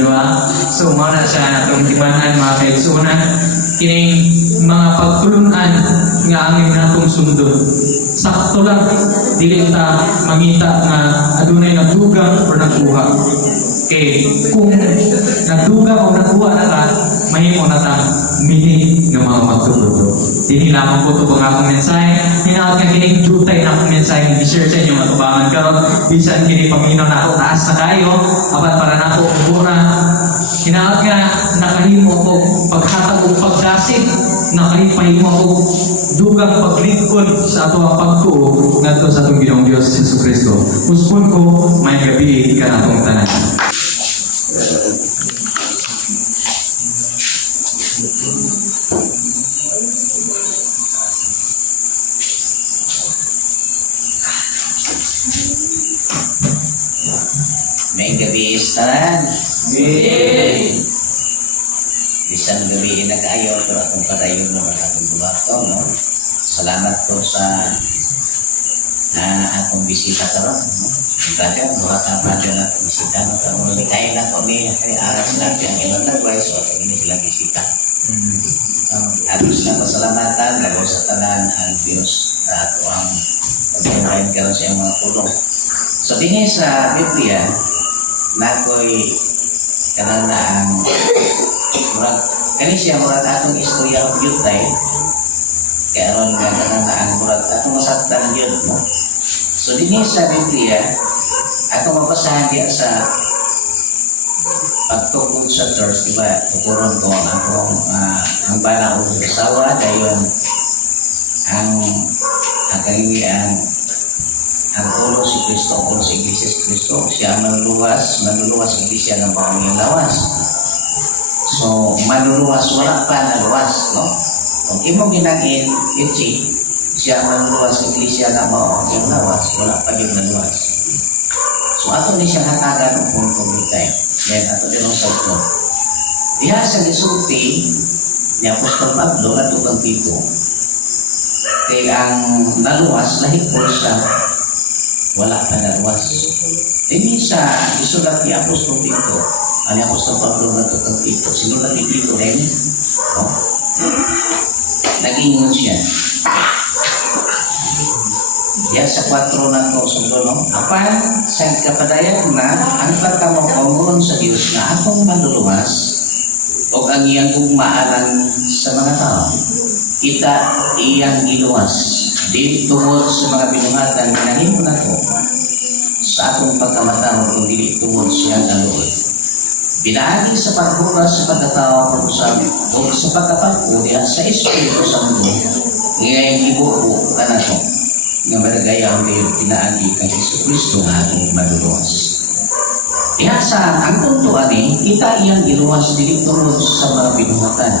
di ba? So mana siya natong timanan mga kaigsunan kining mga pagtulunan nga angin natong sundon. Sakto lang dili ta mangita nga adunay nagdugang o nakuha. Okay, kung nagdugang o nakuha na ta, mahimo na ta mini ng mga magtuturo. Dili lamang po ito pang akong mensahe. Hinaot nga kining jutay na akong mensahe i-share sa inyo matubangan karon. Bisan kini paminaw na ako taas na kayo apat para na ako ubura. Hinaot nga nakahimo ko paghatag o pagdasig, nakahimo ko dugang paglingkod sa ato ang pagtuo ngadto sa atong Ginoong Dios Jesucristo. Uspon ko may gabi ka na atong tanan. May gabi istaran. Bisan gabi nag-ayaw ito akong padayon naman atong buhato, no? Salamat po sa akong bisita karon, no? Brother, buhatan pa dyan atong bisita, no? Karoon ni kaya na po ni aras natin ang ilang nagway, so ini silang bisita. Aros na pasalamatan, lagaw sa tanan ang Diyos sa ato ang pagkain karon sa iyong mga pulong. So, dinhi sa Biblia, na ako'y kanang na ang kani siya murag atong istorya o yutay kaya aron nga kanang na ang murag atong masaktan yun, no? So, dinhi sa Biblia, atong mabasahan diya sa pagtukod sa church, diba? Tukuron ko ang akong ang bala o asawa, dayon ang ulo si Kristo, ang ulo si Iglesia si Kristo, siya manluluwas Iglesia ng pamilya lawas. So, manluluwas, wala pa na luwas, no? Kung imong ginangin, itchi, siya manluluwas Iglesia ng pamilya lawas, wala pa din na luwas. So, ato ni siya hatagan kung kumitay. Then, ato din ang sakto. Diha sa gisulti, ni Apostol Pablo, at tukang Tito, kaya ang naluwas, lahipol siya, wala pa na luwas. Dini sa isulat ni Apostol Tito, ang Apostol Pablo na tukang Tito, sinulat ni Tito rin, no? Nag-ingon siya. Yan sa 4 na ito, sundo, no? Apan, sa kapadayan na, ang pagkamukungon sa Diyos na akong manluluwas o ang iyang gugmaanan sa mga tao, kita iyang iluwas. Di tungod sa mga binuhatan na nahimo na ko sa atong pagkamatao kung dili tungod siyang alooy. Binaagi sa pagbukas sa pagkatawa pag-usabi o sa pagkapagpo diha sa Espiritu Santo ngayong ibuo ka na to nga madagayaw kayo pinaagi kang Jesucristo nga atong maluluwas. Diha sa ang punto ani, kita iyang iluwas dili tungod sa mga binuhatan.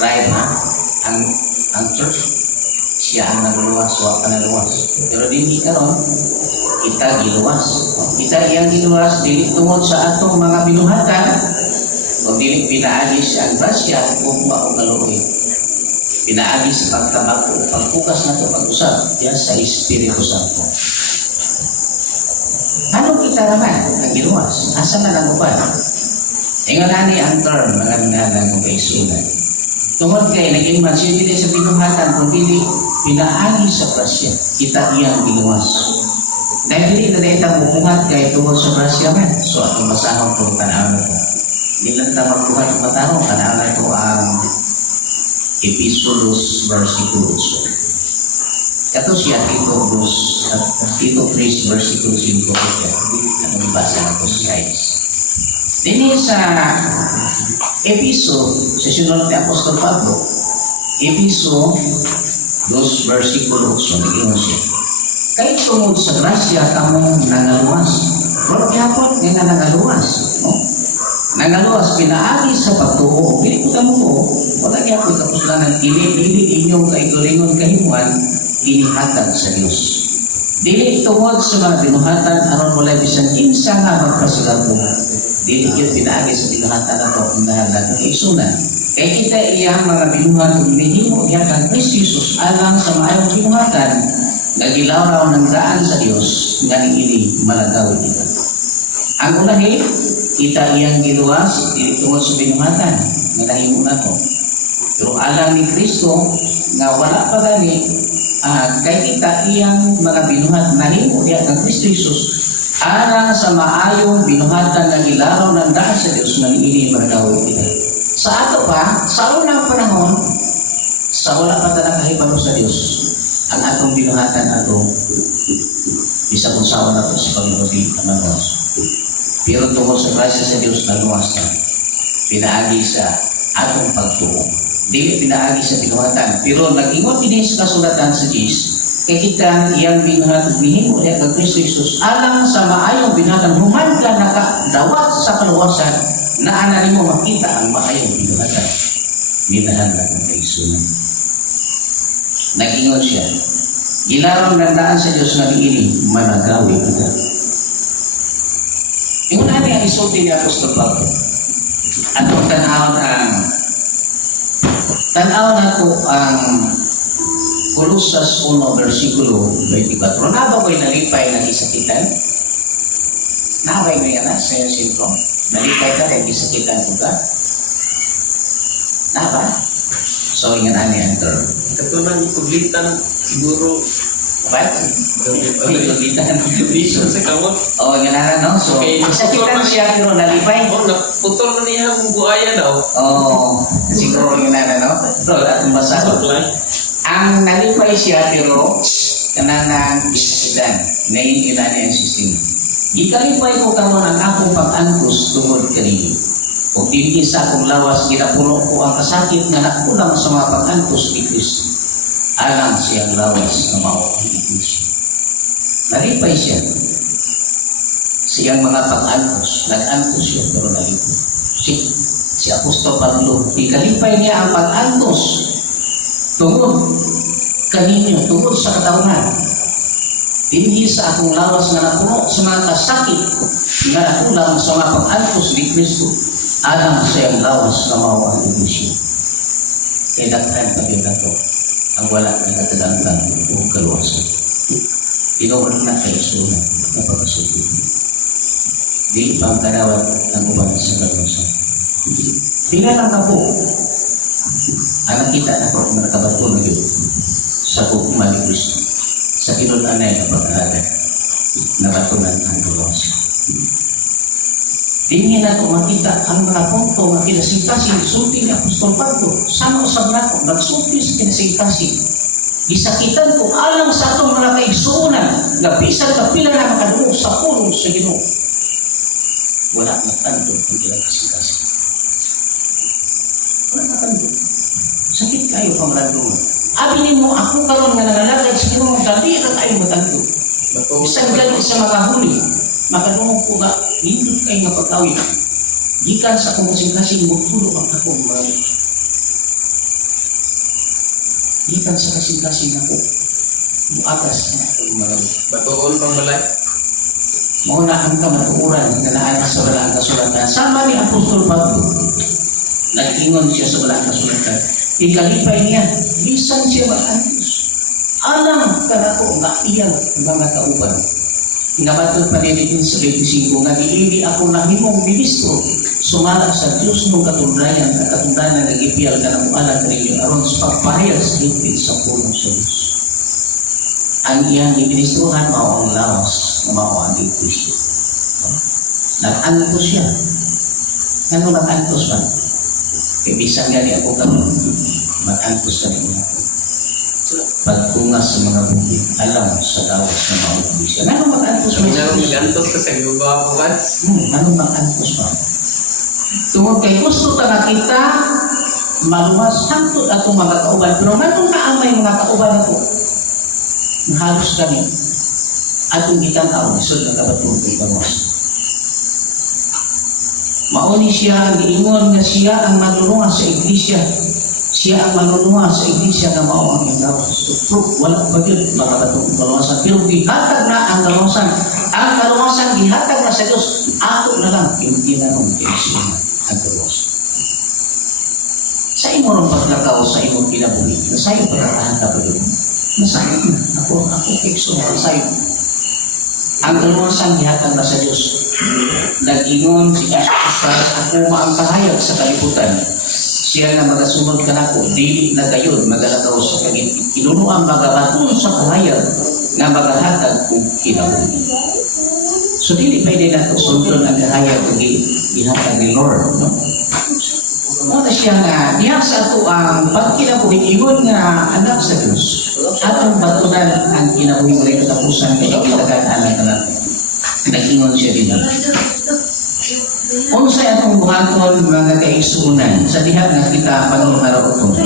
Right, ha? Ang church, siya ang nagluwas, wala ka naluwas. Pero hindi karon, kita giluwas. Kita iyang giluwas, dili tungod sa atong mga binuhatan, o dili pinaagi siya ang grasya, kung maugaluhin. Pinaagi sa pagtabako, pagbukas na ito, pag-usap, yan sa Espiritu Santo. Ano kita naman, ang giluwas? Asa na lang upan? Ingalani ang term, mga nanang kaisunan. Tungod kay naging mansyon dili sa binuhatan kung dili pinaagi sa grasya, kita iyang giluwas. Dahil dili na dahil ang bukungat kay tungod sa grasya man. So atong masahong kung tanawin ito. Hindi lang ito magbuhat ang matanong, tanawin ito ang Epistolos versikulos. Ito siya Tito 3 versikulos 5. Anong basa na ito sa guys? Dini sa Episo, sa sinunod ni Apostol Pablo, Episo 2 versikulo 8, nag-iwan siya. Kahit tungod sa grasya, kamong nangaluwas. Pero yapon nga nangaluwas, no? Nangaluwas, pinaagi sa pagtuo. Pili ko tamo ko, wala yapon tapos lang ang ili inyong kaigulingon kahimuan, inihatag sa Diyos. Dili tungod sa mga binuhatan, aron wala bisan kinsa nga magpasigaw ko. Dili yun pinaagi sa binuhatan na ito, kung nahalag ng isunan. Kaya kita iyang mga binuhatan, hinihimo iyan ang Kristo Jesus alang sa maayong binuhatan, nagilaw ng daan sa Diyos, nga ini malagaw ito. Ang ulahi, kita iyang giluwas, dili tungod sa binuhatan, nga nahimo na to. Pero alam ni Kristo, nga wala pa gani, kay kita iyang mga binuhat, nahimo diya ng Kristo Jesus, alang sa maayong binuhatan na ilaraw ng dahil sa Diyos na niini maragawin kita. Sa ato pa, sa unang panahon, sa wala pa talaga kahibalo sa Diyos, ang atong binuhatan ato, isa kung sawa na to sa paglubi ng mga pero tungkol sa grasya sa Diyos na luwas na, pinaagi sa atong pagtuo. Dili pinaagi sa binuhatan. Pero nag-ingot din sa kasulatan sa Diyos, kay kita iyang binuhatan, mihimo niya kag Kristo Jesus, alang sa maayong binuhatan, human ka nakadawat sa kaluwasan, na ana mo makita ang maayong binuhatan. Minahan lang ng kaisunan. Nag-ingot siya, gilarong ng daan sa Diyos na diiling, managawi kita. Yung una niya isulti ni Apostol Pablo. Atong tanaw na to ang Colosas 1 versikulo 24. Na ba ko'y nalipay na gisakitan? Nabay mo yan sa iyong sintro? Nalipay ka rin gisakitan ko ka? Naba? So, ingan ani ang term. Katunan ikuglitan siguro Right? Ikuglitan. condition sa kamot. O, ingan no? So, Okay, gisakitan siya pero nalipay. Oh, naputol na niya ang buhaya daw. Oo, siguro yun na, no? Bro, at masagot. Supply. Ang nalipay siya, pero kananang isakitan. Ngayon ilan ang sistema. Gikalipay ko karon ang akong pag-antos tungod kanino. O dili sa akong lawas, ginapuno ko ang kasakit na nakulang sa mga pag-antos ni Kristo. Alang siyang lawas na mao ni Kristo. Nalipay siya. Siyang mga pag-antos. Nag-antos siya, pero nalipay. Si Apostol Pablo, ikalipay niya ang pag-antos tungod kaninyo, tungod sa katauhan. Hindi sa akong lawas na napuno sa mga kasakit na nakulang sa mga pag-antos ni Kristo. Alang sa iyang lawas na mao ang Iglesia. Kaya dakhan pagkita to ang wala na katagangkan o kaluwasan. Tinuod na kayo sunan na pagkasutin. Di pa ang kanawat ng uban sa kaluwasan. Pila lang ako ang nakita na ko na nakabato na yun sa kukuman ni Kristo. Sa tinunanay na pag-aaral na batunan ang kaluwasan. Tingin na ito makita ang mga punto na kinasingkasing sulti ni Apostol Pablo. Sana usab na ito, nagsulti sa kinasingkasing. Gisakitan ko alang sa itong mga kaigsuunan na bisan kapila na makaduo sa pulong sa Ginoo. Wala na tanto ang ilang kasingkasing. Wala na tanto. Sakit kayo pamaradungan. Abinin mo ako karon nga nangalagad sa Ginoo, dali na kayo matanto. Bisan galing sa makahuli, makadungog ko nga, hindot kayo nga pagkawin. Gikan sa kumusing-kasing magtulog ang akong mga gikan sa kasing-kasing ako muagas na akong mga Batuon pang balay. mauna ang kamatuuran na naan sa walang kasulatan. Sama ni Apostol Pablo, nag-ingon siya sa walang kasulatan. Ikalipay niya, bisan siya mag-antos. Alam ka na ko nga iyang mga kauban. Inabatod pa din sa 25 nga diili ako nahimong ministro sumala sa Diyos ng katundayan at katundayan na nag-ipiyal ka ng alam rin aron sa pagpahayag sa higpit sa pulong sa Diyos. Ang iyang iministrohan mao ang lawas na mao ang Kristo. Nag-antos siya. Ano nag-antos man? Ibisan nga ni ako karon mag-antos ka niya. Pagtungas sa mga bukid, alam sa lawas na maupis siya. Ano mag-antos mo? Gantos ka sa gubawa ko ba? Ano mag-antos mo? Tungkol kay gusto ta kita maluwas hangtod atong mga kauban. Pero matong naamay mga kauban ako, halos kami, atong gitanaw, isod na kabatong kay Bawas. Mauni siya ang giingon nga siya ang manununga sa iglesia. Siya ang manununga sa iglesia na mao ang lawas. Wala pa yun makabatong kaluwasan. Pero gihatag na ang kaluwasan. Ang kaluwasan gihatag na sa Diyos. Ato na lang yung ginanong kinasunan ang kaluwasan. Sa imo ron paglakaw sa imong kinabuhi, nasayo pa katahan ka pa doon. Nasayo na. Ako kikso na nasayo. ang kaluwasan gihatag na sa Dios. Nag-ingon si Jesus Christ, ako maang kahayag sa kalibutan. Siya nga magasunod ka nako, dili na gayud magalagaw sa kagit. Kinunuan magabaton sa kahayag nga magahatag og kinabuhi. So dili pwede na sundon ang kahayag ug gihatag ni Lord, no? Muna siya nga, diha sa ato ang pagkinabuhi, ingon nga anak sa Diyos. Atong batunan ang kinabuhi mo rin katapusan kaya kitaganalan ka natin. Nag-ingon siya din. Unsay atong buhaton mga kaigsuunan sa diha nga kita panghimaraoton.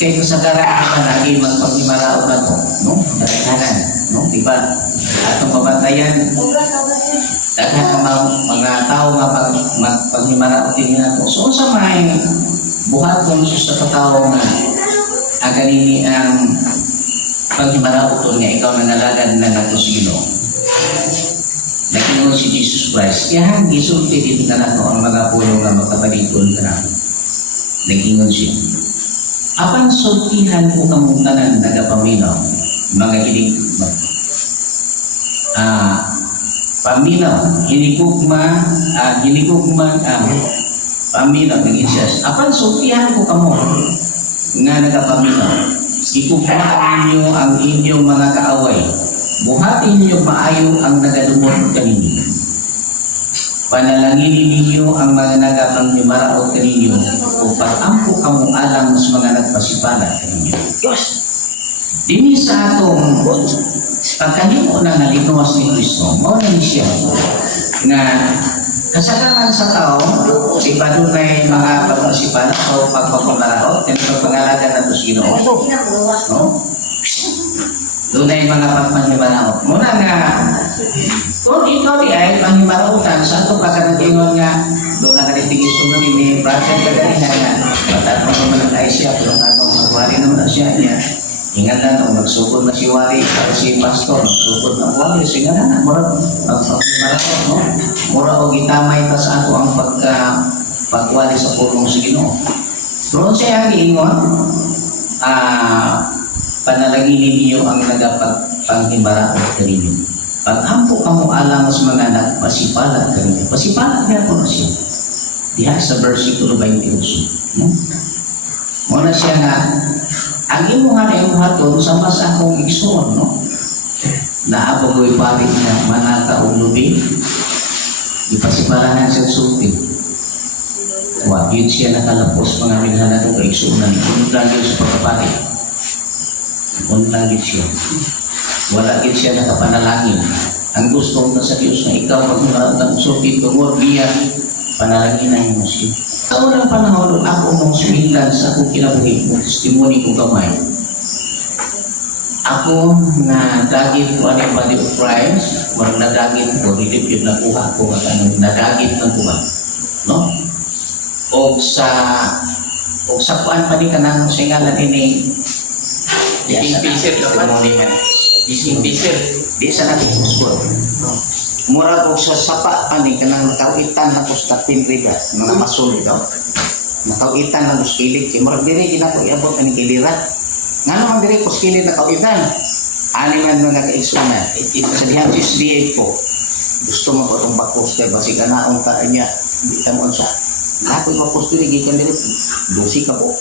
Kay kasagaran ka lagi magpanghimaraot na to, no? Daghanan, no? Diba? Atong pabatayan, daghan ang mga tao nga magpanghimaraot din nato. So unsa may buhaton sa katao nga ang kanini ang panghimaraot nga ikaw nangalagad na nato sa Ginoo. Nag-ingon si Jesus Christ, yahan gisulti din na nato ang mga puno nga magkapaligod na nato. Nag-ingon siya, apan sultihan ko kamong tanan nagapaminaw, mga hilig paminaw, paminaw ng Isyas. Apan sultihan ko kamo nga nagapaminaw, ikugmaan ninyo ang inyong mga kaaway, buhatin ninyo maayo ang nagadumot kaninyo. Panalanginin ninyo ang mga nagapangmaraot kaninyo o pag-ampo kamo alang sa mga nagpasipala kaninyo. Dini sa atong pagkahimo na nalinuwas ni Kristo, mauna ni siya nga kasagaran sa tao, iba doon ay mga pagpasipala o pagpapamaraot, at pagpangalaga na ito sa Ginoo. No? Doon ay mga pagpapamaraot. Muna nga, kung ikaw ay panghimarautan, sa ito pagkanagingon nga, doon na nalitigis mo ni Brother Gagarina nga, patapos naman ang siya, pero magwari naman siya niya. Ingat na nung nagsukod na si Wari at si Pastor, nagsukod na Wari, sige na, mura, pagpapimaraot, no? Mura o gitamay ta sa ato ang pagwali sa pulong sa Ginoo. Pero siya ang iingon, panalanginin niyo ang nagapagpanghimaraot kaninyo. Pag-ampo kamo alang sa mga nagpasipalat kaninyo. Pasipalat niya po na siya. Diha sa versikulo 22. No? Muna siya nga, ang imuhan ay imuhaton sa mas akong igsoon, no? Naabagoy parit na manata o lubi, ipasipalahan siya sulti. Wa, yun siya nakalapos mga minhan itong kaigsuunan. Unang yun sa pagkapari. Unang yun siya. Wala yun siya nakapanalangin. Ang gusto na sa Diyos na ikaw mag-unang sulti tungod niya, panalangin mo siya. Sa unang panahon, ako mong sumilan sa akong kinabuhi mo, testimony kong kamay. Ako na dagit ko ang body of Christ, mag nadagit ko, rilip yun nakuha ko, nadagit ng kuha. No? O sa kuan pa di ka nang singalan ini, Dising-pisir ka pa. testimony man. Dising-pisir. Di sa natin kuskur. Mura ko sa sapa ani kanang nakawitan na ko sa tinriga mga masul daw. Nakawitan na sa kilid kay mura diri ginako iabot ani kilira. Ngano man diri ko sa kilid nakawitan. Ani man mga kaigsunan. Ito sa diha SDA po. Gusto mo ko itong backposter basi kanaon ta niya. Di ta mo sa. Ako yung backposter gikan diri. Dosi ka po.